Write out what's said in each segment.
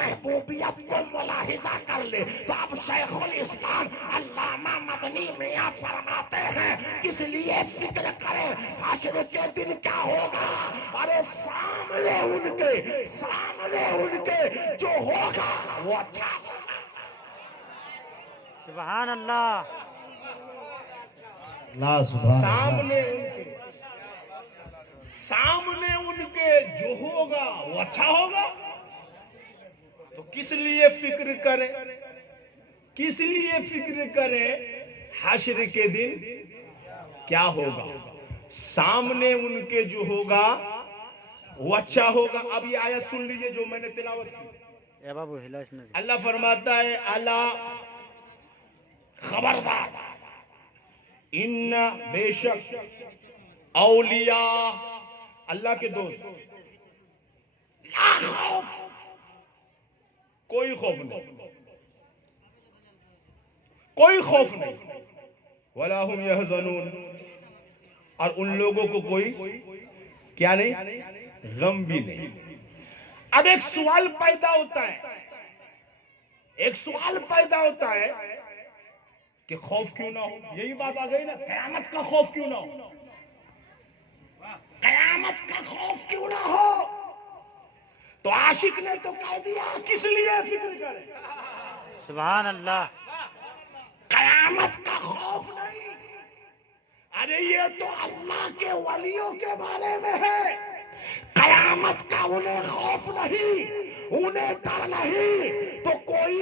محبوبیت کو ملاحظہ کر لے تو اب شیخ الاسلام علامہ مدنی میاں فرماتے ہیں کس لیے فکر کرے حشر کے دن کیا ہوگا. ارے سامنے ان کے جو ہوگا وہ اچھا ہوگا. سبحان اللہ. سامنے ان کے جو ہوگا وہ اچھا ہوگا. تو کس لیے فکر کرے حشر کے دن کیا ہوگا. سامنے ان کے جو ہوگا وہ اچھا ہوگا. اب یہ آیت سن لیجئے جو میں نے تلاوت کی. اللہ فرماتا ہے اللہ خبردار ان بے شک اولیاء اللہ کے دوست لا خوف کوئی خوف نہیں ولا هم يحزنون اور ان لوگوں کو کوئی کیا نہیں غم بھی نہیں. اب ایک سوال پیدا ہوتا ہے کہ خوف کیوں نہ ہو. یہی بات آ گئی نا قیامت کا خوف کیوں نہ ہو. قیامت کا خوف کیوں نہ ہو. تو عاشق نے تو کہہ دیا کس لیے فکر کرے. سبحان اللہ. قیامت کا خوف نہیں. ارے یہ تو اللہ کے ولیوں کے بارے میں ہے. قیامت کا انہیں خوف نہیں, انہیں ڈر نہیں. تو کوئی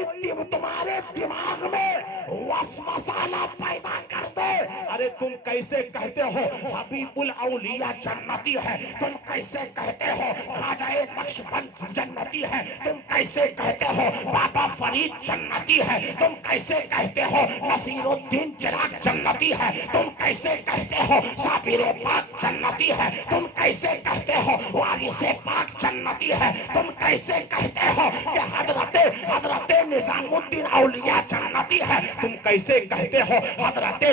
تمہارے دماغ میں وسوسہ نہ پیدا کر دے. ارے تم کیسے کہتے ہو حبیب الاولیاء جنتی ہے, تم کیسے کہتے ہو خواجہ نقشبند جنتی ہے, تم کیسے کہتے ہو بابا فرید جنتی ہے, تم کیسے کہتے ہو نصیر الدین چراغ جنتی ہے, تم کیسے کہتے ہو صابر پاک جنتی ہے, تم کیسے کہتے ہو وارث پاک جنتی ہے, تم کیسے کہتے ہو کہ حضرت نظام الدین اولیاء جنتی ہے, تم کیسے کہتے ہو حضرت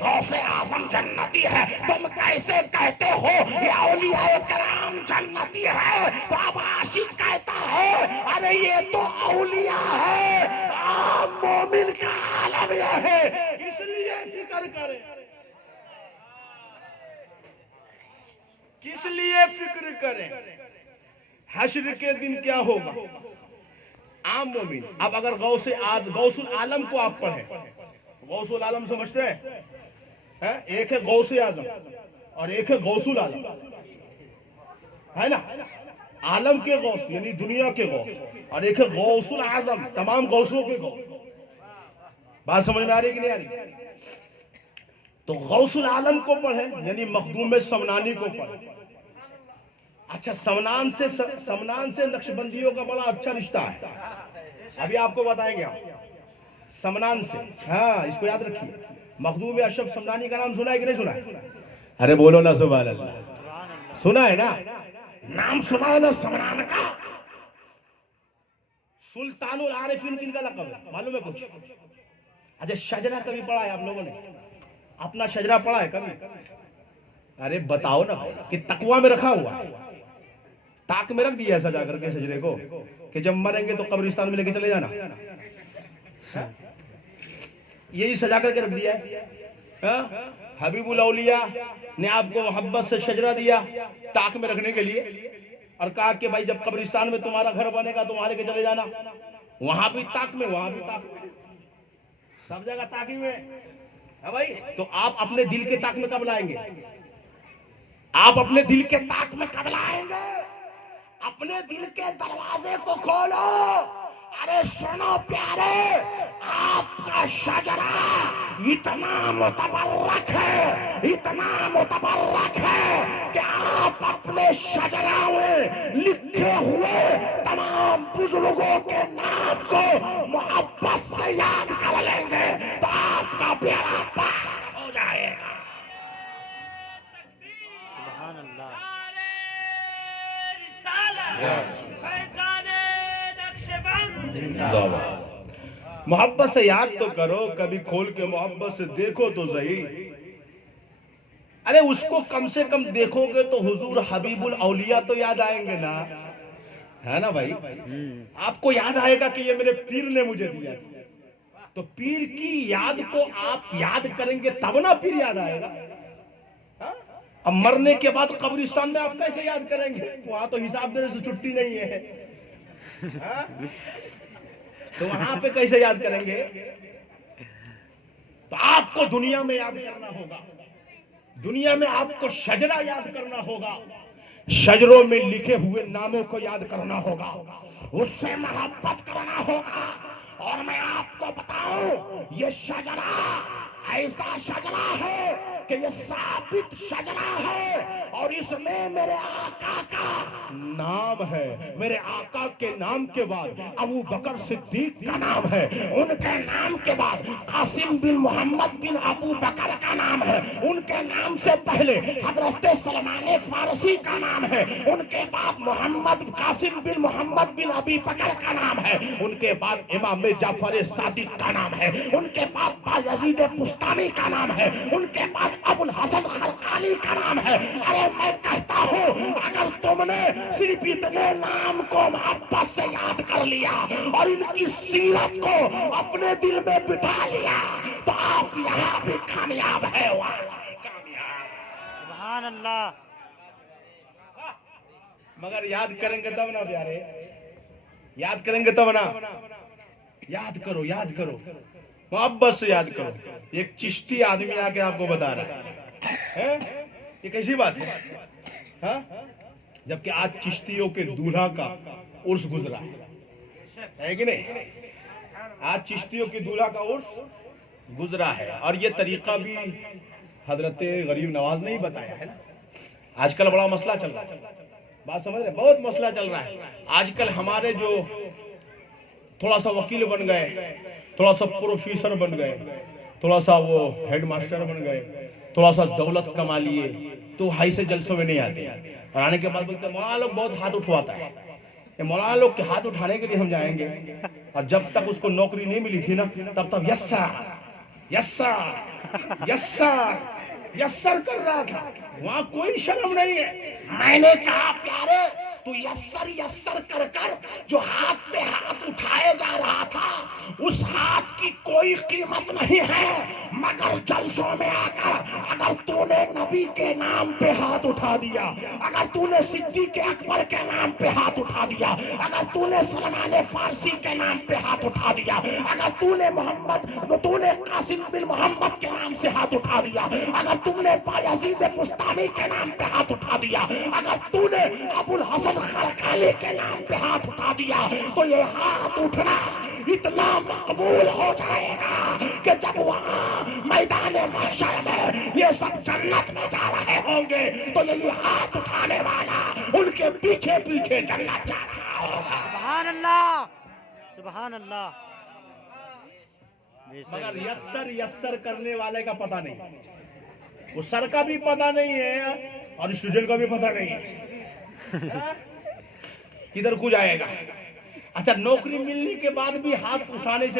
غوث اعظم جنتی ہے, تم کیسے کہتے ہو یہ اولیاء کرام جنتی ہے. تو اب عاشق کہتا ہے ارے یہ تو اولیاء ہے, عام مومن کا عالم یہ ہے. اس لیے فکر کرے, کس لیے فکر کریں حشر کے دن کیا ہوگا. عام مومن. اب اگر غوث العالم کو آپ پڑھیں, غوث العالم سمجھتے ہیں ایک ہے غوث اعظم اور ایک ہے غوث العالم ہے نا. عالم کے غوث یعنی دنیا کے غوث, اور ایک ہے غوث العظم تمام غوثوں کے غوث. بات سمجھ میں آ رہی کہ نہیں آ رہی. تو غوث العالم کو پڑھیں یعنی مخدوم سمنانی کو پڑھیں. اچھا سمنان سے نقشبندیوں کا بڑا اچھا رشتہ ہے, ابھی آپ کو بتائیں گے. سمنان سے, ہاں اس کو یاد رکھیے. مخدوم اشرف سمنانی کا نام سنا ہے کہ نہیں سنا ہے. ارے بولو نا سبحان اللہ. سنا ہے نا, نام سنا ہے نا سمنان کا. سلطان العارفین کن کا لقب ہے معلوم ہے کچھ. اچھا شجرہ کبھی پڑھا ہے آپ لوگوں نے, اپنا شجرہ پڑھا ہے کبھی. ارے بتاؤ نا کہ تقوی میں رکھا ہوا ہے, تاک میں رکھ دیا سجا کر کے شجرے کو کہ جب مریں گے تو قبرستان میں لے کے چلے جانا. یہی سجا کر کے رکھ دیا ہے. حبیب الاولیاء نے آپ کو محبت سے شجرہ دیا تاک میں رکھنے کے لیے, اور کہا کہ بھائی جب قبرستان میں تمہارا گھر بنے گا تو وہاں لے کے چلے جانا. وہاں بھی تاک میں, وہاں بھی تاک میں, سب جگہ تاکی میں بھائی. تو آپ اپنے دل کے تاک میں کب لائیں گے, آپ اپنے دل کے تاک میں کب لائیں گے. اپنے دل کے دروازے کو کھولو. ارے سنو پیارے, آپ کا شجرہ اتنا متبرک ہے کہ آپ اپنے شجرہ میں لکھے ہوئے تمام بزرگوں کے نام کو محبت سے یاد کر لیں گے تو آپ کا بیڑا پار ہو جائے گا. سبحان اللہ. محبت سے یاد تو کرو, کبھی کھول کے محبت سے دیکھو تو صحیح. ارے اس کو کم سے کم دیکھو گے تو حضور حبیب الاولیاء تو یاد آئیں گے نا. ہے نا بھائی؟ آپ کو یاد آئے گا کہ یہ میرے پیر نے مجھے دیا، تو پیر کی یاد کو آپ یاد کریں گے تب نا پیر یاد آئے گا۔ اب مرنے کے بعد قبرستان میں آپ کیسے یاد کریں گے؟ وہاں تو حساب دینے سے چھٹی نہیں ہے، تو وہاں پہ کیسے یاد کریں گے؟ تو آپ کو دنیا میں یاد کرنا ہوگا، دنیا میں آپ کو شجرہ یاد کرنا ہوگا، شجروں میں لکھے ہوئے ناموں کو یاد کرنا ہوگا، اس سے محبت کرنا ہوگا۔ اور میں آپ کو بتاؤں، یہ شجرہ ایسا شجرہ ہے کہ یہ ثابت شجرہ ہے، اور اس میں میرے آقا کا نام ہے، میرے آقا کے نام کے بعد ابو بکر صدیق کا نام ہے، ان کے نام کے بعد قاسم بن محمد بن ابو بکر کا نام ہے، ان کے نام سے پہلے حضرت سلمان فارسی کا نام ہے، ان کے بعد محمد قاسم بن محمد بن ابی بکر کا نام ہے، ان کے بعد امام جعفر صادق کا نام ہے، ان کے بعد بایزید بستامی کا نام ہے، ان کے بعد ابو الحسن خرقانی کا نام ہے۔ ارے میں کہتا ہوں، اگر تم نے صرف اتنے نام کو محبت سے یاد کر لیا اور ان کی سیرت کو اپنے دل میں بٹھا لیا تو آپ یہاں بھی کامیاب ہے، وہاں بھی کامیاب۔ سبحان اللہ۔ مگر یاد کریں گے تب نا پیارے، یاد کریں گے تب نا۔ یاد کرو، یاد کرو، محبت سے یاد کرو۔ ایک چشتی آدمی آ کے آپ کو بتا رہا ہے، یہ کیسی بات ہے؟ ہاں، جبکہ آج چشتیوں کے دولہا کا عرس گزرا ہے کہ نہیں؟ آج چشتیوں کے دولہا کا عرس گزرا ہے، اور یہ طریقہ بھی حضرت غریب نواز نے ہی بتایا ہے نا۔ آج کل بڑا مسئلہ چل رہا ہے، بات سمجھ رہے ہیں؟ بہت مسئلہ چل رہا ہے آج کل۔ ہمارے جو تھوڑا سا وکیل بن گئے، تھوڑا سا پروفیسر بن گئے، تھوڑا سا وہ ہیڈ ماسٹر بن گئے، تھوڑا سا دولت کما لیے، تو ہائی سے جلسوں میں نہیں آتے، اور آنے کے بعد بولتے مولانا لوگ بہت ہاتھ اٹھواتا ہے۔ یہ مولانا لوگ کے ہاتھ اٹھانے کے لیے ہم جائیں گے، اور جب تک اس کو نوکری نہیں ملی تھی نا، تب تک یس سر یس سر یس سر یس سر کر رہا تھا، وہاں کوئی شرم نہیں ہے۔ میں نے کہا پیارے، تو یسر یسر کر کر جو ہاتھ پہ ہاتھ اٹھائے جا رہا تھا، اس ہاتھ کی کوئی قیمت نہیں ہے، مگر جلسوں میں آ کر اگر تو نے نبی کے نام پہ ہاتھ اٹھا دیا، اگر تو نے صدیق اکبر کے نام پہ ہاتھ اٹھا دیا، اگر تو نے سلمان فارسی کے نام پہ ہاتھ اٹھا دیا، اگر تو نے قاسم بن محمد کے نام سے ہاتھ اٹھا دیا، اگر تم نے بایزید بستامی کے نام پہ ہاتھ اٹھا دیا، اگر تو نے ابو الحسن خرقانی کے نام پہ ہاتھ اٹھا دیا، تو یہ ہاتھ اٹھنا اتنا مقبول ہو جائے گا کہ جب وہاں میدان محشر میں یہ سب جنت میں جا رہے ہوں گے تو یہ ہاتھ اٹھانے والا ان کے پیچھے پیچھے جنت جا رہا ہوگا۔ سبحان اللہ، سبحان اللہ۔ مگر یسر یسر کرنے والے کا پتہ نہیں، وہ سر کا بھی پتہ نہیں ہے اور اسٹوڈنٹ کا بھی پتہ نہیں ہے، کدھر کو جائے گا۔ اچھا، نوکری ملنے کے بعد بھی ہاتھ اٹھانے سے